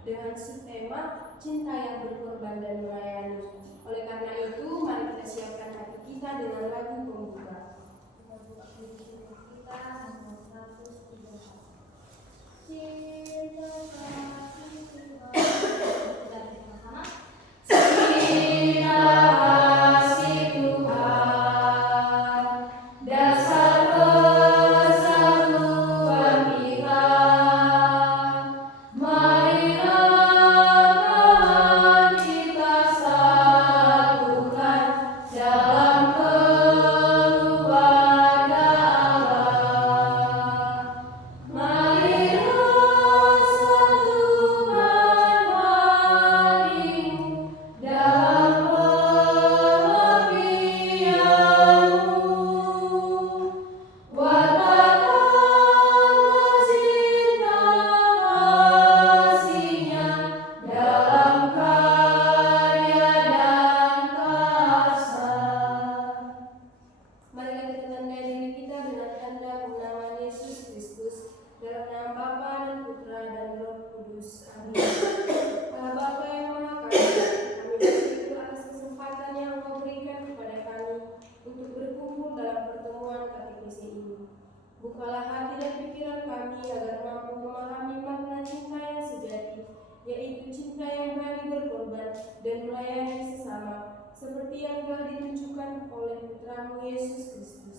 dengan subtema cinta yang berkorban dan melayani. Oleh karena itu, mari kita siapkan hati kita dengan lagu pembuka. Bukalah hati dan pikiran kami agar mampu memahami makna cinta yang sejati, yaitu cinta yang berani berkorban dan melayani sesama, seperti yang telah ditunjukkan oleh Putramu Yesus Kristus.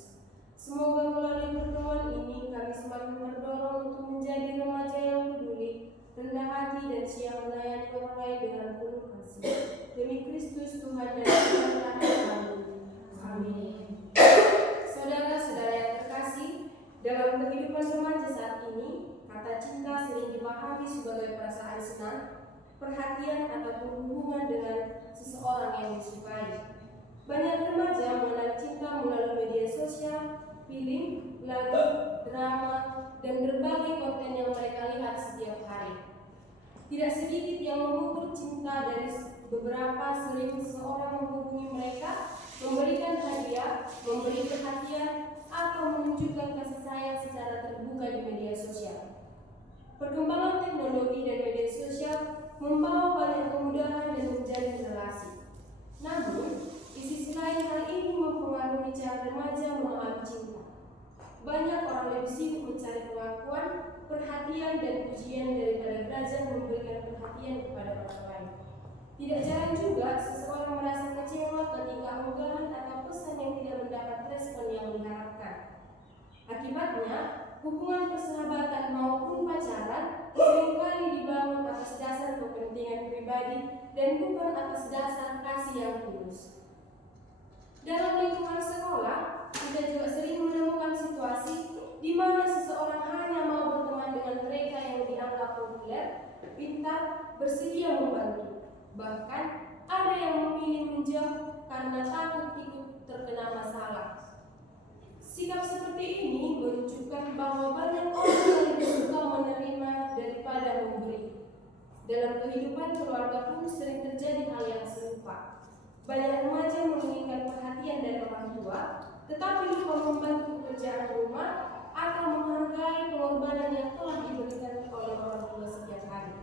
Semoga melalui pertemuan ini kami semakin terdorong untuk menjadi remaja yang peduli, rendah hati, dan siap melayani orang lain dengan penuh kasih. Demi Kristus Tuhan dan Tuhan kami. Amin. Saudara-saudara yang terkasih, dalam kehidupan remaja saat ini, kata cinta sering dipahami sebagai perasaan senang, perhatian, ataupun hubungan dengan seseorang yang disukai. Banyak remaja mengenal cinta melalui media sosial, film, lagu, drama, dan berbagai konten yang mereka lihat setiap hari. Tidak sedikit yang mengukur cinta dari beberapa sering seseorang menghubungi mereka, memberikan hadiah, memberi perhatian, atau menunjukkan kasih sayang secara terbuka di media sosial. Perkembangan teknologi dan media sosial membawa banyak kemudahan dan menjalin relasi. Namun, di sisi lain hal ini mempengaruhi cara remaja memahami cinta. Banyak orang lebih sibuk mencari pengakuan, perhatian, dan pujian daripada belajar memberikan perhatian kepada orang lain. Tidak jarang juga seseorang merasa kecewa ketika unggahan atau pesan yang tidak mendapat respon yang diharapkan. Akibatnya, hubungan persahabatan maupun pacaran seringkali dibangun atas dasar kepentingan pribadi dan bukan atas dasar kasih yang tulus. Dalam lingkungan sekolah, kita juga sering menemukan situasi di mana seseorang hanya mau berteman dengan mereka yang dianggap populer, pintar, bersedia membantu. Bahkan ada yang memilih menjauh karena takut ikut terkena masalah. Sikap seperti ini menunjukkan bahwa banyak orang yang lebih suka menerima daripada memberi. Dalam kehidupan keluarga pun sering terjadi hal yang serupa. Banyak remaja menginginkan perhatian dari orang tua, tetapi lupa membantu pekerjaan rumah atau menghargai pengorbanan yang telah diberikan oleh orang tua setiap hari.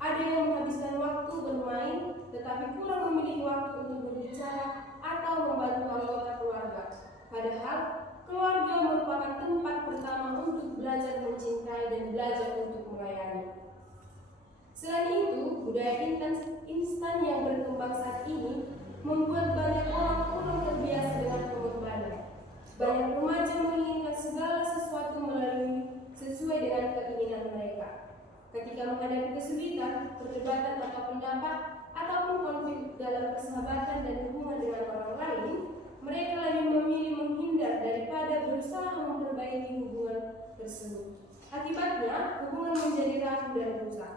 Ada yang menghabiskan waktu bermain, tetapi kurang memilih waktu untuk berbicara atau membantu anggota keluarga. Padahal, keluarga merupakan tempat pertama untuk belajar mencintai dan belajar untuk melayani. Selain itu, budaya instan yang berkembang saat ini membuat banyak orang kurang terbiasa dengan pengorbanan. Banyak remaja menginginkan segala sesuatu sesuai dengan keinginan mereka. Ketika menghadapi kesulitan, perdebatan atau pendapat, ataupun konflik dalam persahabatan dan hubungan dengan orang lain, mereka lebih memilih menghindar daripada berusaha memperbaiki hubungan tersebut. Akibatnya, hubungan menjadi rapuh dan rusak.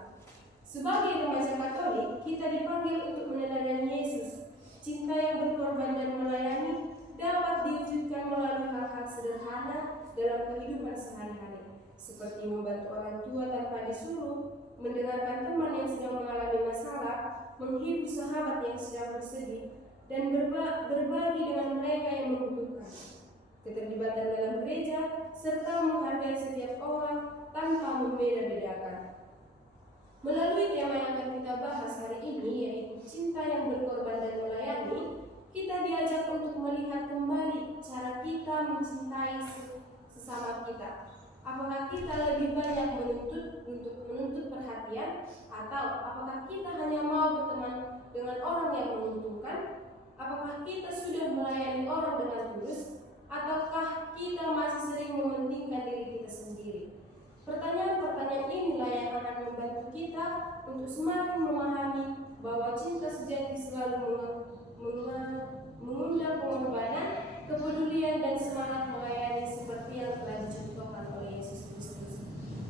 Sebagai remaja Katolik, kita dipanggil untuk meneladani Yesus. Cinta yang berkorban dan melayani dapat diwujudkan melalui hal-hal sederhana dalam kehidupan sehari-hari, seperti membantu orang tua tanpa disuruh, mendengarkan teman yang sedang mengalami masalah, menghibur sahabat yang sedang bersedih, dan berbagi dengan mereka yang membutuhkan. Keterlibatan dalam gereja serta menghargai setiap orang tanpa membeda-bedakan. Melalui tema yang akan kita bahas hari ini, yaitu cinta yang berkorban dan melayani, kita diajak untuk melihat kembali cara kita mencintai sesama kita. Apakah kita lebih banyak menuntut perhatian, atau apakah kita hanya mau berteman dengan orang yang menguntungkan? Apakah kita sudah melayani orang dengan tulus, ataukah kita masih sering mementingkan diri kita sendiri? Pertanyaan-pertanyaan inilah yang akan membantu kita untuk semakin memahami bahwa cinta sejati selalu mengundang pengorbanan, kepedulian, dan semangat melayani seperti yang telah dicontohkan oleh Yesus Kristus.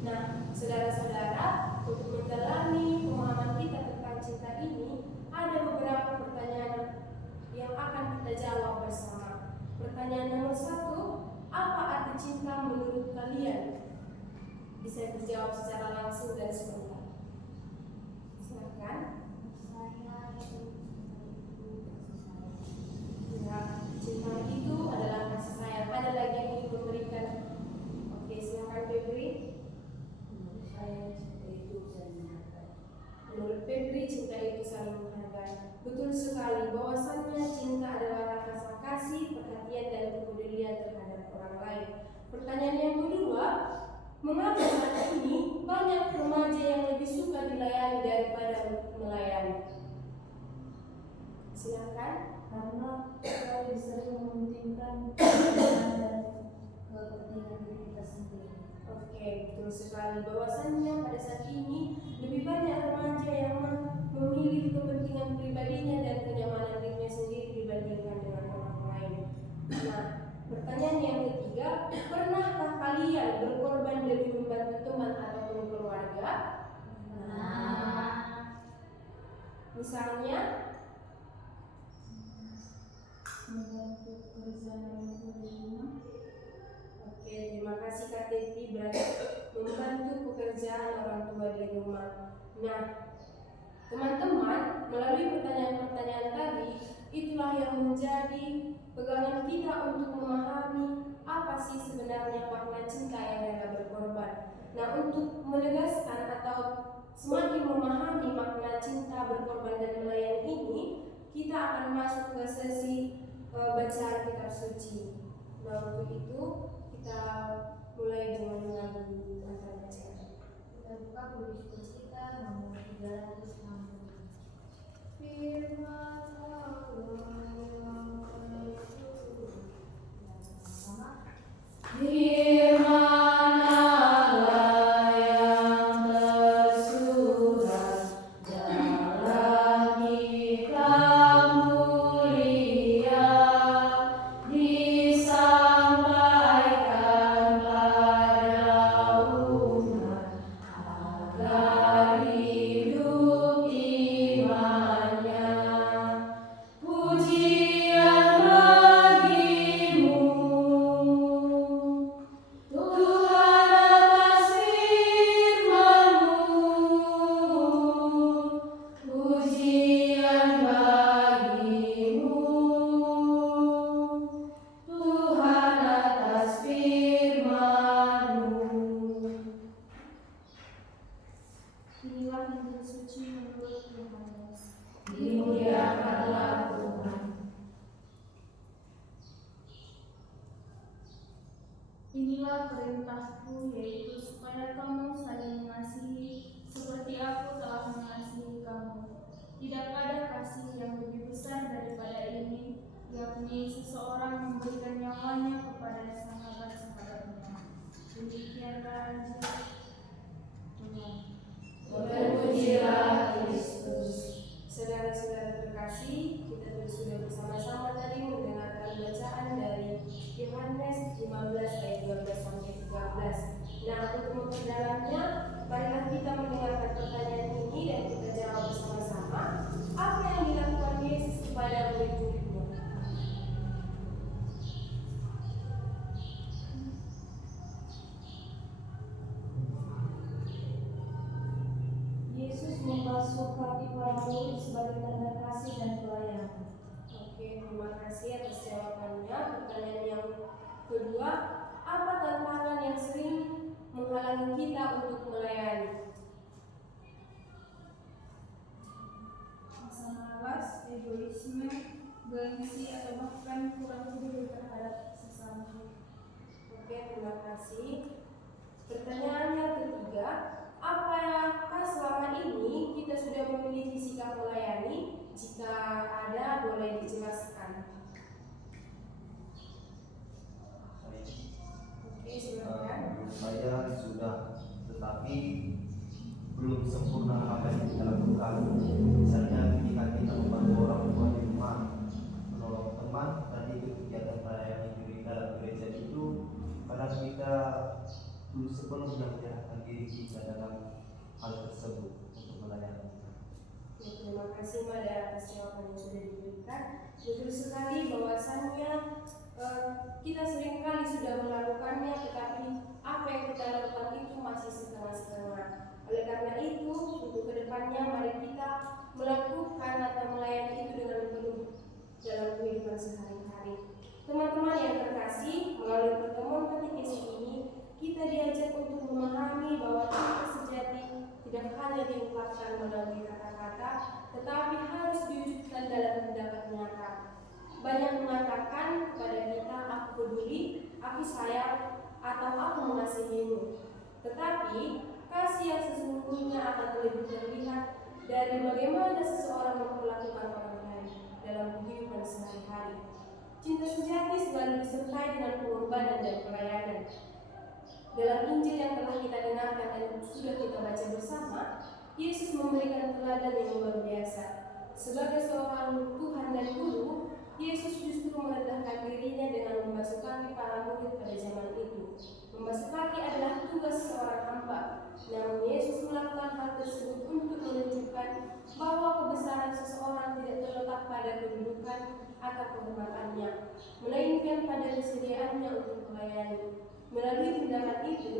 Nah, saudara-saudara, untuk mendalami pemahaman kita tentang cinta ini, ada beberapa pertanyaan yang akan kita jawab bersama. Pertanyaan nomor 1, apa arti cinta menurut kalian? Bisa dijawab secara langsung dan spontan. Silakan. Ya, cinta itu adalah kasih sayang. Ada lagi yang ingin memberikan? Oke, silakan Febri. Menurut Febri, cinta itu saling menghargai. Betul sekali, bahwasannya cinta adalah rasa kasih, perhatian, dan kepedulian terhadap orang lain. Pertanyaan yang kedua, mengapa saat ini banyak remaja yang lebih suka dilayani daripada melayani? Silakan. Karena kita lebih sering mementingkan kepentingan dan kepentingan diri kita sendiri. Oke, betul sekali, bahwasannya pada saat ini lebih banyak remaja yang memilih kepentingan pribadinya dan kenyamanan dirinya sendiri dibandingkan dengan orang lain. Nah, pertanyaan yang ketiga, pernahkah kalian berkorban demi membantu teman ataupun keluarga? Misalnya, Membantu pekerjaan orang tua di rumah. oke, terima kasih Kak Teti, berarti membantu pekerjaan orang tua di rumah. Nah, teman-teman, melalui pertanyaan-pertanyaan tadi, itulah yang menjadi pegangan kita untuk memahami apa sih sebenarnya makna cinta yang rela berkorban. Nah, untuk menegaskan atau semakin memahami makna cinta berkorban dan melayani ini, kita akan masuk ke sesi bacaan kitab suci. Nah, untuk itu kita mulai dengan lagu antara bacaan. Kita buka buku kita nomor 360. Firman Allah yang sama. Firman Allah yang tersurat dalam kitab mulia, disampaikan pada umat agar hidup imannya. Pujian bagimu, Tuhan, atas firman-Mu. Pujian bagimu, Tuhan, atas firman-Mu. Inilah Injil suci menurut Yohanes. Dimuliakanlah Tuhan. Inilah perintahku, yaitu supaya kamu saling mengasihi seperti aku telah mengasihi kamu. Tidak ada kasih yang lebih besar daripada ini, yakni seseorang memberikan nyawanya kepada sahabat-sahabatnya. Demikianlah Injil Tuhan. Terpujilah Kristus. Saudara-saudara terkasih, kita sudah bersama-sama tadi mendengarkan bacaan dari Yohanes 15 ayat 12 sampai 13. Nah, untuk memperdalamnya, marilah kita mendengarkan pertanyaan ini dan kita jawab bersama-sama. Apa yang dilakukan Yesus kepada murid-muridnya? Yesus membasuh kaki para murid sebagai tanda kasih dan pelayanan. Oke, terima kasih atas jawabannya. Pertanyaan yang kedua, apa tantangan yang sering menghalangi kita untuk melayani? sudah, tetapi belum sempurna apa yang kita lakukan. Misalnya ketika kita membantu orang tua di rumah, menolong teman, tadi itu kegiatan melayani diri dalam gereja itu, kadang kita belum sepenuhnya menyerahkan diri kita dalam hal tersebut untuk melayani. Ya, terima kasih pada atas jawaban yang sudah diberikan. Betul sekali bahwasannya kita seringkali sudah melakukannya, tetapi apa yang kita lakukan itu masih setengah-setengah. Oleh karena itu, untuk kedepannya mari kita melakukan atau melayani itu dengan penuh dalam kehidupan sehari-hari. Teman-teman yang terkasih, melalui pertemuan katekesi ini kita diajak untuk memahami bahwa cinta sejati tidak hanya diungkapkan melalui kata-kata, tetapi harus diwujudkan dalam tindakan nyata. Banyak mengatakan kepada kita, aku peduli, aku sayang, atau aku mengasihimu. Tetapi kasih yang sesungguhnya akan lebih terlihat dari bagaimana seseorang memperlakukan orang lain dalam kehidupan sehari-hari. Cinta sejati selalu disertai dengan pengorbanan dan pelayanan. Dalam Injil yang telah kita dengarkan dan sudah kita baca bersama, Yesus memberikan teladan yang luar biasa. Sebagai seorang Tuhan dan Guru, Yesus justru merendahkan dirinya dengan membasuh kaki para murid pada zaman itu. Membasuh kaki adalah tugas seorang hamba. Namun Yesus melakukan hal tersebut untuk menunjukkan bahwa kebesaran seseorang tidak terletak pada kedudukan atau kehormatannya, melainkan pada kesediaannya untuk melayani. Melalui tindakan itu,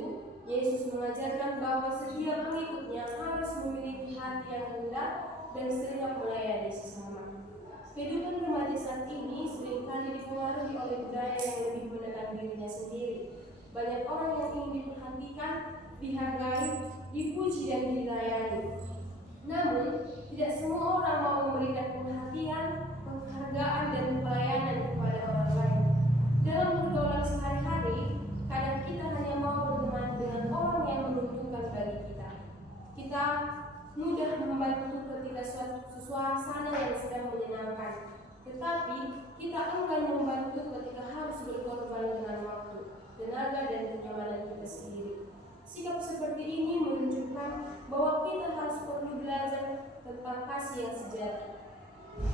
Yesus mengajarkan bahwa setiap pengikutnya harus memiliki hati yang rendah dan siap melayani sesama. Kehidupan remaja saat ini seringkali dipengaruhi oleh budaya yang lebih menekan dirinya sendiri. Banyak orang yang ingin diperhatikan, dihargai, dipuji dan dilayani. Namun, tidak semua orang mau memberikan perhatian, penghargaan dan pelayanan kepada orang lain. Dalam pergaulan sehari-hari, kadang kita hanya mau berteman dengan orang yang menguntungkan bagi kita. Kita mudah membantu ketika suasana yang sedang menyenangkan, tetapi kita enggan membantu ketika harus berkorban dengan waktu, tenaga dan kenyamanan kita sendiri. Sikap seperti ini menunjukkan bahwa kita harus perlu belajar tentang kasih yang sejati.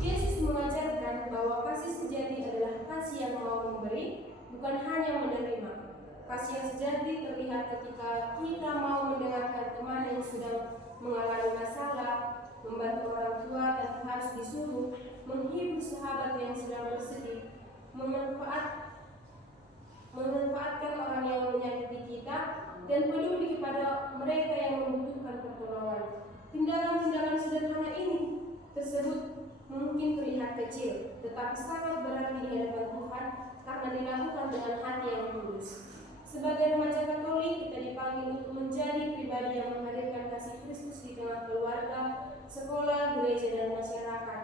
Yesus mengajarkan bahwa kasih sejati adalah kasih yang mau memberi, bukan hanya menerima. Kasih yang sejati terlihat ketika kita mau mendengarkan teman yang sedang mengalami masalah, membantu orang tua tanpa harus disuruh, menghibur sahabat yang sedang bersedih, memanfaatkan orang yang menyakiti kita, dan peduli kepada mereka yang membutuhkan pertolongan. Tindakan-tindakan sederhana ini tersebut mungkin terlihat kecil, tetapi sangat berarti di hadapan Tuhan karena dilakukan dengan hati yang tulus. Sebagai remaja Katolik, kita dipanggil untuk menjadi pribadi yang menghadirkan kasih Kristus di tengah keluarga, sekolah, gereja, dan masyarakat.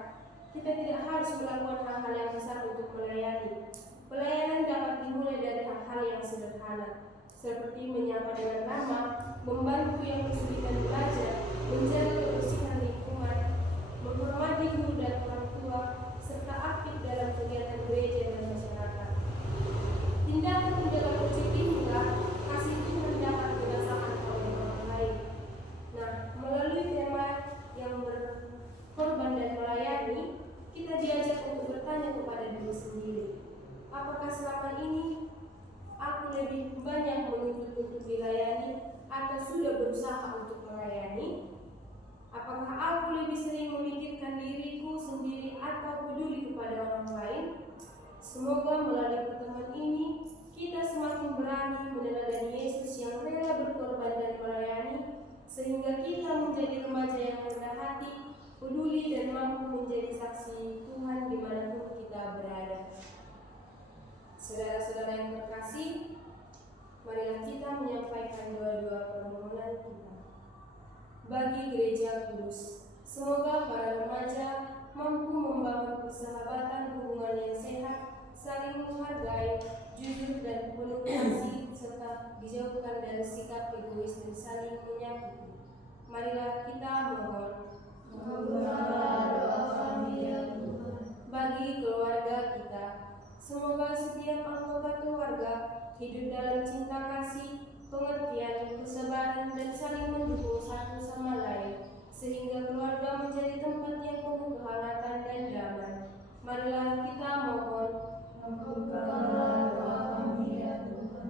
Kita tidak harus melakukan hal-hal yang besar untuk melayani. Pelayanan dapat dimulai dari hal-hal yang sederhana, seperti menyapa dengan ramah, membantu yang kesulitan belajar, menjaga kebersihan lingkungan, menghormati guru dan orang tua, serta aktif dalam kegiatan gereja dan masyarakat. Tindakan-tindakan kecil inilah kasih Tuhan dapat dirasakan oleh orang lain. Nah, melalui tema yang berkorban dan melayani, kita diajak untuk bertanya kepada diri sendiri, apakah selama ini aku lebih banyak menuntut untuk dilayani atau sudah berusaha untuk melayani? Apakah aku lebih sering memikirkan diriku sendiri atau peduli kepada orang lain? Semoga melalui pertemuan ini kita semakin berani meneladani Yesus yang rela berkorban dan melayani, sehingga kita menjadi remaja yang rendah hati, peduli dan mampu menjadi saksi Tuhan dimanapun kita berada. Saudara-saudara yang terkasih, marilah kita menyampaikan doa-doa permohonan kita. Bagi Gereja Kudus, semoga para remaja mampu membangun persahabatan hubungan yang sehat, saling menghargai, jujur dan penuh kasih, serta dijauhkan dari sikap egois dan saling menyakiti. Marilah kita mohon. Doa kami ya Tuhan. Bagi keluarga kita, semoga setiap anggota keluarga hidup dalam cinta kasih, pengertian, kesabaran, dan saling mendukung satu sama lain, sehingga keluarga menjadi tempat yang penuh kehangatan dan damai. Marilah kita mohon. Kabulkanlah doa kami ya Tuhan.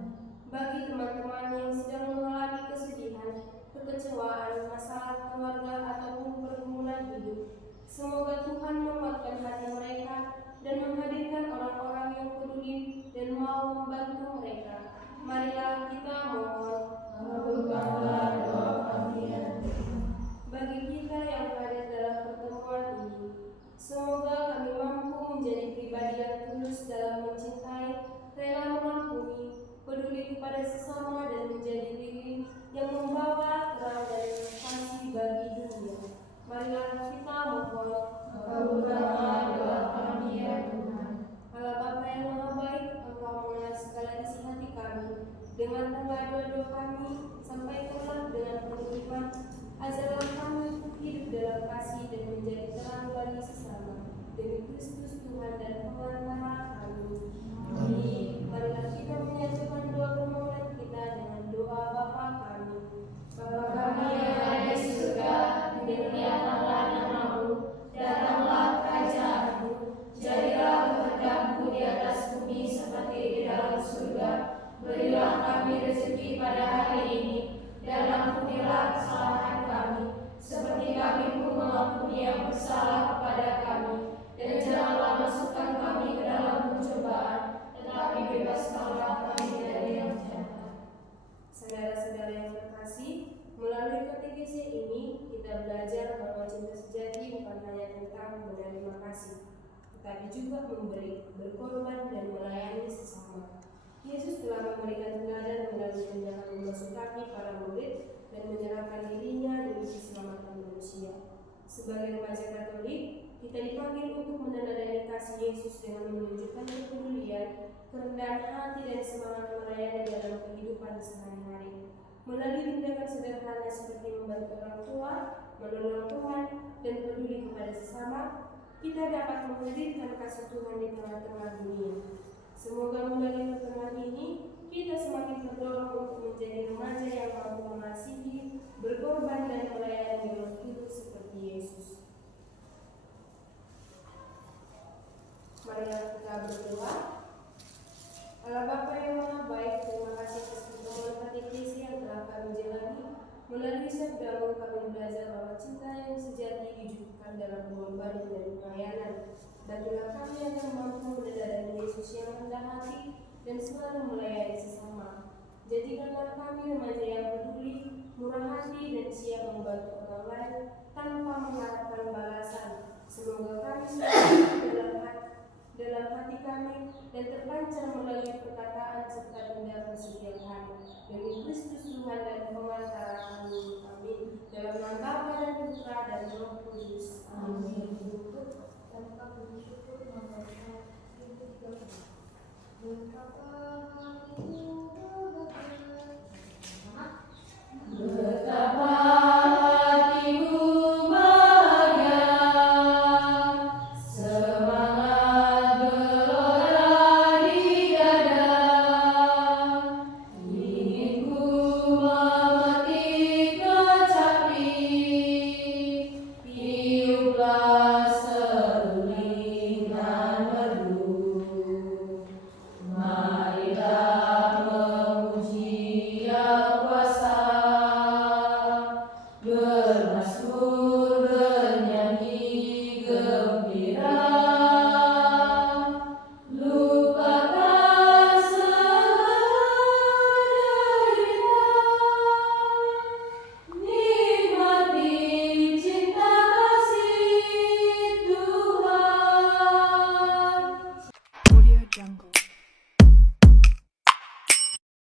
Bagi teman-teman yang sedang mengalami kesedihan, kekecewaan, masalah keluarga, ataupun pergumulan hidup, semoga Tuhan menguatkan hati mereka dan menghadirkan orang-orang yang peduli dan mau membantu mereka. Marilah kita mohon. Kabulkanlah doa kami ya Tuhan. Bagi kita yang hadir dalam pertemuan ini, semoga kami mampu menjadi pribadi yang tulus dalam mencintai, rela mengampuni, peduli kepada sesama, dan menjadi diri yang membawa terang dan kasih bagi dunia. Marilah kita mohon. Kabulkanlah doa kami ya Tuhan. Allah Bapa yang Maha Baik, Engkau mengenal segala isi hati kami. Dengan tengah doa-doa kami, sampaikanlah dengan penuh iman, ajarlah kami untuk hidup dalam kasih dan menjadi terang bagi sesama. Demi Kristus Tuhan dan pengantara kami. Amin. Marilah kita menyatukan doa permohonan kita dengan doa Bapa kami. Bapa kami yang ada di surga, dimuliakanlah namamu, datanglah kerajaanmu, jadilah kehendakmu di atas bumi seperti di dalam surga. Berilah kami rezeki pada hari ini, dan ampunilah kesalahan kami, seperti kami pun mengampuni yang bersalah kepada kami. Dan janganlah masukkan kami ke dalam pencobaan, tetapi bebaskanlah kami dari yang jahat. Saudara-saudara yang terkasih, melalui katekese ini kita belajar bahwa cinta sejati bukan hanya tentang menerima kasih, tetapi juga memberi, berkorban, dan melayani sesama. Yesus telah memberikan teladan melalui tindakan membasuh kaki para murid dan menyerahkan dirinya demi keselamatan manusia. Sebagai remaja Katolik, kita dipanggil untuk meneladani kasih Yesus dengan menunjukkan kepedulian, kerendahan hati, dan semangat melayani dalam kehidupan sehari-hari. Melalui tindakan sederhana seperti membantu orang tua, menolong teman, dan peduli kepada sesama, kita dapat menghadirkan kasih Tuhan di tengah-tengah dunia. Semoga melalui pertemuan ini kita semakin terdorong untuk menjadi remaja yang mampu mengasihi, berkorban, dan melayani dengan hidup seperti Yesus. Marilah kita berdoa. Allah Bapa yang Maha Baik, terima kasih atas pertemuan katekesi yang telah kami jalani. Melalui sabdamu kami belajar bahwa cinta yang sejati diwujudkan dalam pengorbanan dan pelayanan. Bantulah kami agar mampu meneladani Yesus yang rendah hati dan selalu melayani sesama. Jadikanlah kami remaja yang peduli, murah hati, dan siap membantu orang lain tanpa mengharapkan balasan. Semoga kami selalu dalam hati kami dan terpancar melalui perkataan serta tindakan setiap hari. Demi Kristus Tuhan dan pengantara kami. Amin. Dalam nama Bapa dan Putra dan Roh Kudus. Amin. Tanpa bersyukur maka Betapa hatimu bahagia, semangat bergelora di dada, ingin ku memetik kecapi, tiuplah seruling dan merdu. Marilah memuji Yang Kuasa, bermazmur bernyanyi gembira.